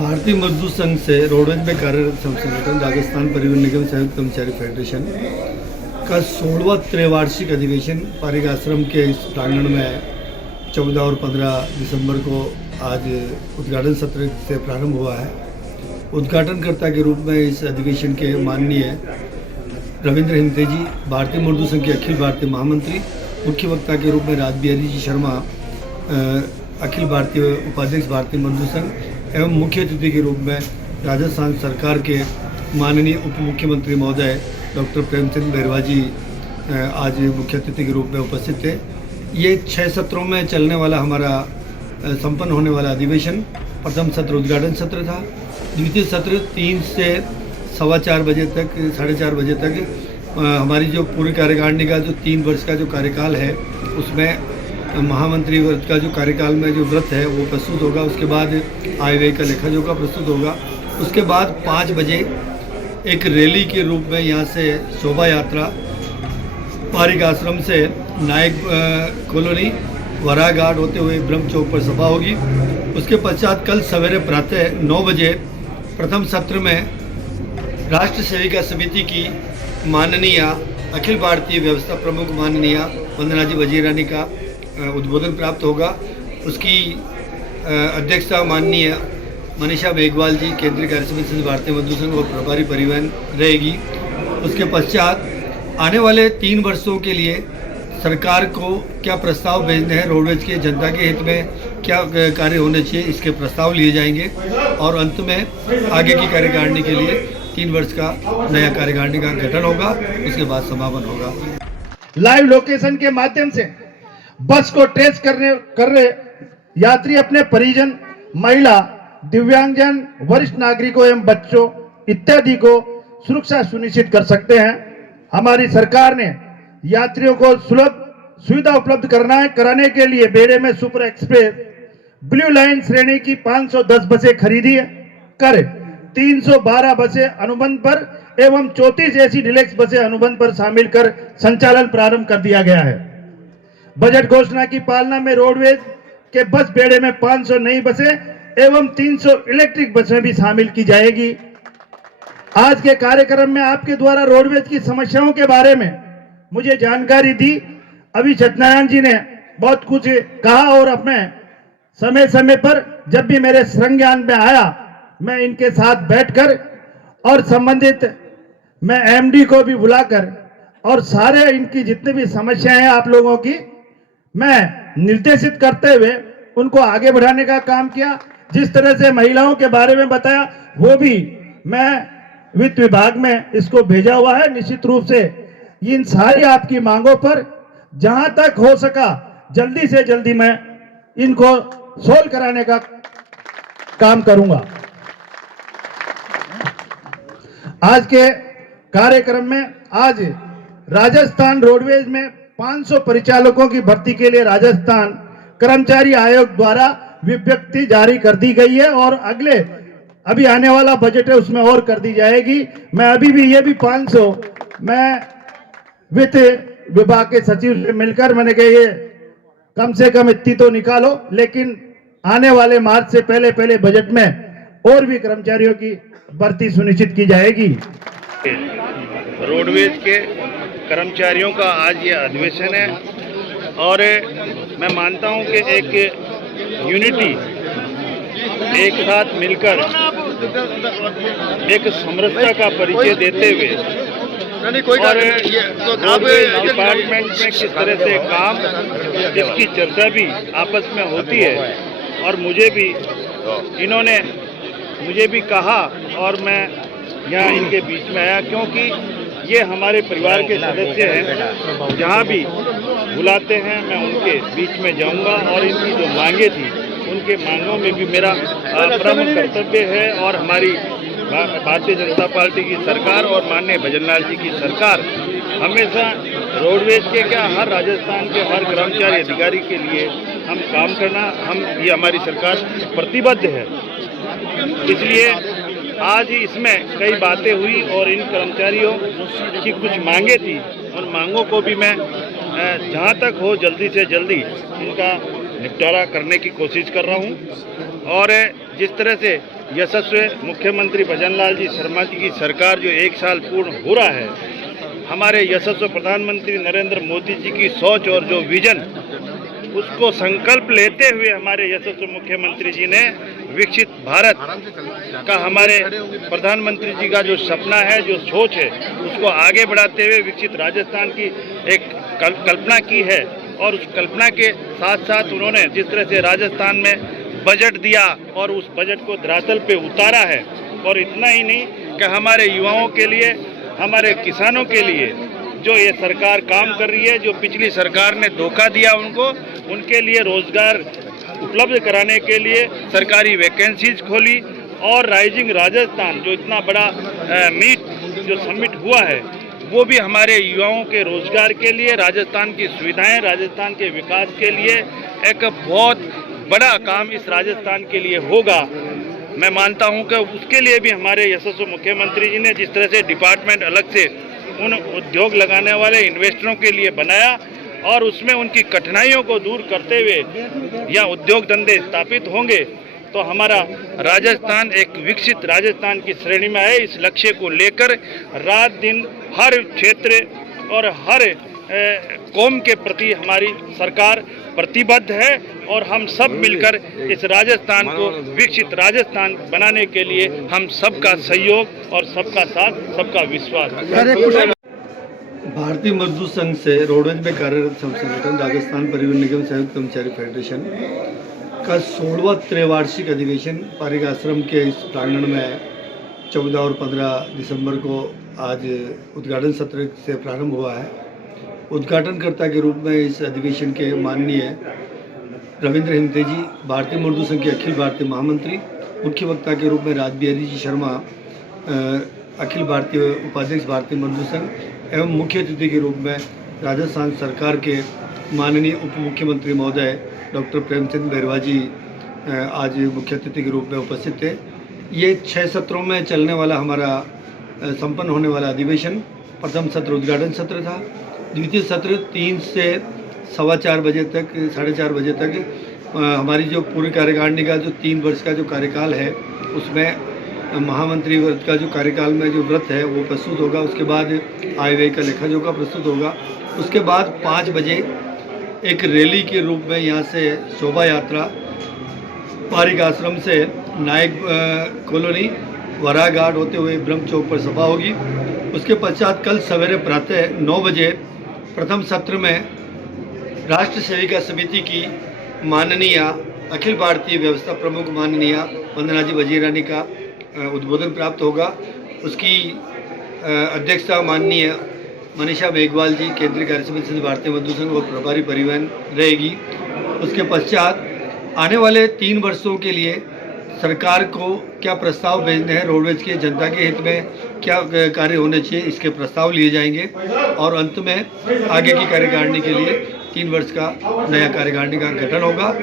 भारतीय मजदूर संघ से रोडवेज में कार्यरत संगठन राजस्थान परिवहन निगम संयुक्त कर्मचारी फेडरेशन का 16वां त्रैवार्षिक अधिवेशन पारिक आश्रम के इस प्रांगण में 14 और 15 दिसंबर को आज उद्घाटन सत्र से प्रारंभ हुआ है। उद्घाटनकर्ता के रूप में इस अधिवेशन के माननीय रविंद्र हिमते जी, भारतीय मजदूर संघ के अखिल भारतीय महामंत्री, मुख्य वक्ता के रूप में राजबिहारी जी शर्मा, अखिल भारतीय उपाध्यक्ष भारतीय मजदूर संघ एवं मुख्य अतिथि के रूप में राजस्थान सरकार के माननीय उप मुख्यमंत्री महोदय डॉक्टर प्रेमचंद बैरवा जी आज मुख्य अतिथि के रूप में उपस्थित थे। ये 6 सत्रों में चलने वाला हमारा संपन्न होने वाला अधिवेशन प्रथम सत्र उद्घाटन सत्र था। द्वितीय सत्र 3 से 4:15 बजे तक 4:30 बजे तक हमारी जो पूरी कार्यकारिणी का जो 3 वर्ष का जो कार्यकाल है उसमें महामंत्री व्रत का जो कार्यकाल में जो व्रत है वो प्रस्तुत होगा। उसके बाद आय व्यय का लेखा जोखा प्रस्तुत होगा। उसके बाद 5 बजे एक रैली के रूप में यहाँ से शोभा यात्रा पारिक आश्रम से नायक कॉलोनी वरा घाट होते हुए ब्रह्म चौक पर सभा होगी। उसके पश्चात कल सवेरे प्रातः 9 बजे प्रथम सत्र में राष्ट्र सेविका समिति की माननीय अखिल भारतीय व्यवस्था प्रमुख माननीय वंदना जी वजीरानी का उद्बोधन प्राप्त होगा। उसकी अध्यक्षता माननीय मनीषा मेघवाल जी, केंद्रीय कार्य समिति भारतीय मजदूर संघ और प्रभारी परिवहन रहेगी। उसके पश्चात आने वाले 3 वर्षों के लिए सरकार को क्या प्रस्ताव भेजने हैं, रोडवेज के जनता के हित में क्या कार्य होने चाहिए, इसके प्रस्ताव लिए जाएंगे और अंत में आगे की कार्यकारिणी के लिए 3 वर्ष का नया कार्यकारिणी का गठन होगा। उसके बाद समापन होगा। लाइव लोकेशन के माध्यम से बस को ट्रेस कर रहे यात्री अपने परिजन, महिला, दिव्यांगजन, वरिष्ठ नागरिकों एवं बच्चों इत्यादि को सुरक्षा सुनिश्चित कर सकते हैं। हमारी सरकार ने यात्रियों को सुलभ सुविधा उपलब्ध कराने के लिए बेड़े में सुपर एक्सप्रेस ब्लू लाइन श्रेणी की 510 बसें खरीदी कर 312 बसें अनुबंध पर एवं 34 ऐसी डिलेक्स बसें अनुबंध पर शामिल कर संचालन प्रारंभ कर दिया गया है। बजट घोषणा की पालना में रोडवेज के बस बेड़े में 500 नई बसें एवं 300 इलेक्ट्रिक बसें भी शामिल की जाएगी। आज के कार्यक्रम में आपके द्वारा रोडवेज की समस्याओं के बारे में मुझे जानकारी दी। अभी सत्यनारायण जी ने बहुत कुछ कहा और अपने समय समय पर जब भी मेरे संज्ञान में आया मैं इनके साथ बैठकर और संबंधित मैं एमडी को भी बुलाकर और सारे इनकी जितनी भी समस्याएं हैं आप लोगों की मैं निर्देशित करते हुए उनको आगे बढ़ाने का काम किया। जिस तरह से महिलाओं के बारे में बताया वो भी मैं वित्त विभाग में इसको भेजा हुआ है। निश्चित रूप से इन सारी आपकी मांगों पर जहां तक हो सका जल्दी से जल्दी मैं इनको सोल्व कराने का काम करूंगा। आज के कार्यक्रम में आज राजस्थान रोडवेज में 500 परिचालकों की भर्ती के लिए राजस्थान कर्मचारी आयोग द्वारा विज्ञप्ति जारी कर दी गई है और अगले अभी आने वाला बजट है उसमें और कर दी जाएगी। मैं अभी भी ये भी 500 मैं वित्त विभाग के सचिव से मिलकर मैंने कहा ये कम से कम इतनी तो निकालो, लेकिन आने वाले मार्च से पहले बजट में और भी कर्मचारियों की भर्ती सुनिश्चित की जाएगी। रोडवेज के कर्मचारियों का आज ये अधिवेशन है और मैं मानता हूं कि एक यूनिटी, एक साथ मिलकर एक समरसता का परिचय देते हुए और रोडवेज डिपार्टमेंट में किस तरह से काम, इसकी चर्चा भी आपस में होती है और इन्होंने मुझे भी कहा और मैं यहाँ इनके बीच में आया क्योंकि ये हमारे परिवार के सदस्य हैं। जहाँ भी बुलाते हैं मैं उनके बीच में जाऊंगा और इनकी जो मांगे थी उनके मांगों में भी मेरा प्रमुख कर्तव्य है और हमारी भारतीय जनता पार्टी की सरकार और माननीय भजनलाल जी की सरकार हमेशा रोडवेज के क्या हर राजस्थान के हर कर्मचारी अधिकारी के लिए हम काम करना ये हमारी सरकार प्रतिबद्ध है। इसलिए आज इसमें कई बातें हुई और इन कर्मचारियों की कुछ मांगे थी और मांगों को भी मैं जहां तक हो जल्दी से जल्दी इनका निपटारा करने की कोशिश कर रहा हूं। और जिस तरह से यशस्वी मुख्यमंत्री भजनलाल जी शर्मा जी की सरकार जो 1 साल पूर्ण हो रहा है, हमारे यशस्वी प्रधानमंत्री नरेंद्र मोदी जी की सोच और जो विजन, उसको संकल्प लेते हुए हमारे यशस्वी मुख्यमंत्री जी ने विकसित भारत का, हमारे प्रधानमंत्री जी का जो सपना है, जो सोच है, उसको आगे बढ़ाते हुए विकसित राजस्थान की एक कल्पना की है। और उस कल्पना के साथ साथ उन्होंने जिस तरह से राजस्थान में बजट दिया और उस बजट को धरातल पे उतारा है, और इतना ही नहीं कि हमारे युवाओं के लिए, हमारे किसानों के लिए जो ये सरकार काम कर रही है, जो पिछली सरकार ने धोखा दिया उनको, उनके लिए रोजगार उपलब्ध कराने के लिए सरकारी वैकेंसीज खोली। और राइजिंग राजस्थान जो इतना बड़ा मीट जो समिट हुआ है, वो भी हमारे युवाओं के रोजगार के लिए, राजस्थान की सुविधाएं, राजस्थान के विकास के लिए एक बहुत बड़ा काम इस राजस्थान के लिए होगा। मैं मानता हूं कि उसके लिए भी हमारे यशस्वी मुख्यमंत्री जी ने जिस तरह से डिपार्टमेंट अलग से उन उद्योग लगाने वाले इन्वेस्टरों के लिए बनाया और उसमें उनकी कठिनाइयों को दूर करते हुए या उद्योग धंधे स्थापित होंगे, तो हमारा राजस्थान एक विकसित राजस्थान की श्रेणी में है। इस लक्ष्य को लेकर रात दिन हर क्षेत्र और हर कौम के प्रति हमारी सरकार प्रतिबद्ध है, और हम सब मिलकर इस राजस्थान को विकसित राजस्थान बनाने के लिए हम सबका सहयोग और सबका साथ, सबका विश्वास। भारतीय मजदूर संघ से रोडवेज में कार्यरत संगठन राजस्थान परिवहन निगम संयुक्त कर्मचारी फेडरेशन का 16वां त्रैवार्षिक अधिवेशन पारिक आश्रम के इस प्रांगण में 14 और 15 दिसंबर को आज उद्घाटन सत्र से प्रारंभ हुआ है। उद्घाटनकर्ता के रूप में इस अधिवेशन के माननीय रविंद्र हिमते जी, भारतीय मजदूर संघ के अखिल भारतीय महामंत्री, मुख्य वक्ता के रूप में राजबिहारी जी शर्मा, अखिल भारतीय उपाध्यक्ष भारतीय मजदूर संघ, एवं मुख्य अतिथि के रूप में राजस्थान सरकार के माननीय उप मुख्यमंत्री महोदय डॉक्टर प्रेमचंद बैरवा जी आज मुख्य अतिथि के रूप में उपस्थित थे। ये 6 सत्रों में चलने वाला हमारा संपन्न होने वाला अधिवेशन, प्रथम सत्र उद्घाटन सत्र था। द्वितीय सत्र 3 से 4:15 बजे तक, 4:30 बजे तक हमारी जो पूरी कार्यकारिणी का जो 3 वर्ष का जो कार्यकाल है, उसमें महामंत्री व्रत का जो कार्यकाल में जो व्रत है वो प्रस्तुत होगा। उसके बाद आय व्यय का लेखा जोखा प्रस्तुत होगा। उसके बाद 5 बजे एक रैली के रूप में यहाँ से शोभा यात्रा पारिक आश्रम से नायक कॉलोनी वरा घाट होते हुए ब्रह्म चौक पर सभा होगी। उसके पश्चात कल सवेरे प्रातः 9 बजे प्रथम सत्र में राष्ट्र सेविका समिति की माननीय अखिल भारतीय व्यवस्था प्रमुख माननीय वंदना जी वजीरानी का उद्बोधन प्राप्त होगा। उसकी अध्यक्षता माननीय मनीषा मेघवाल जी, केंद्रीय कार्य समिति भारतीय मजदूर संघ और प्रभारी परिवहन रहेगी। उसके पश्चात आने वाले 3 वर्षों के लिए सरकार को क्या प्रस्ताव भेजने हैं, रोडवेज के जनता के हित में क्या कार्य होने चाहिए, इसके प्रस्ताव लिए जाएंगे। और अंत में आगे की कार्यकारिणी के लिए 3 वर्ष का नया कार्यकारिणी का गठन होगा।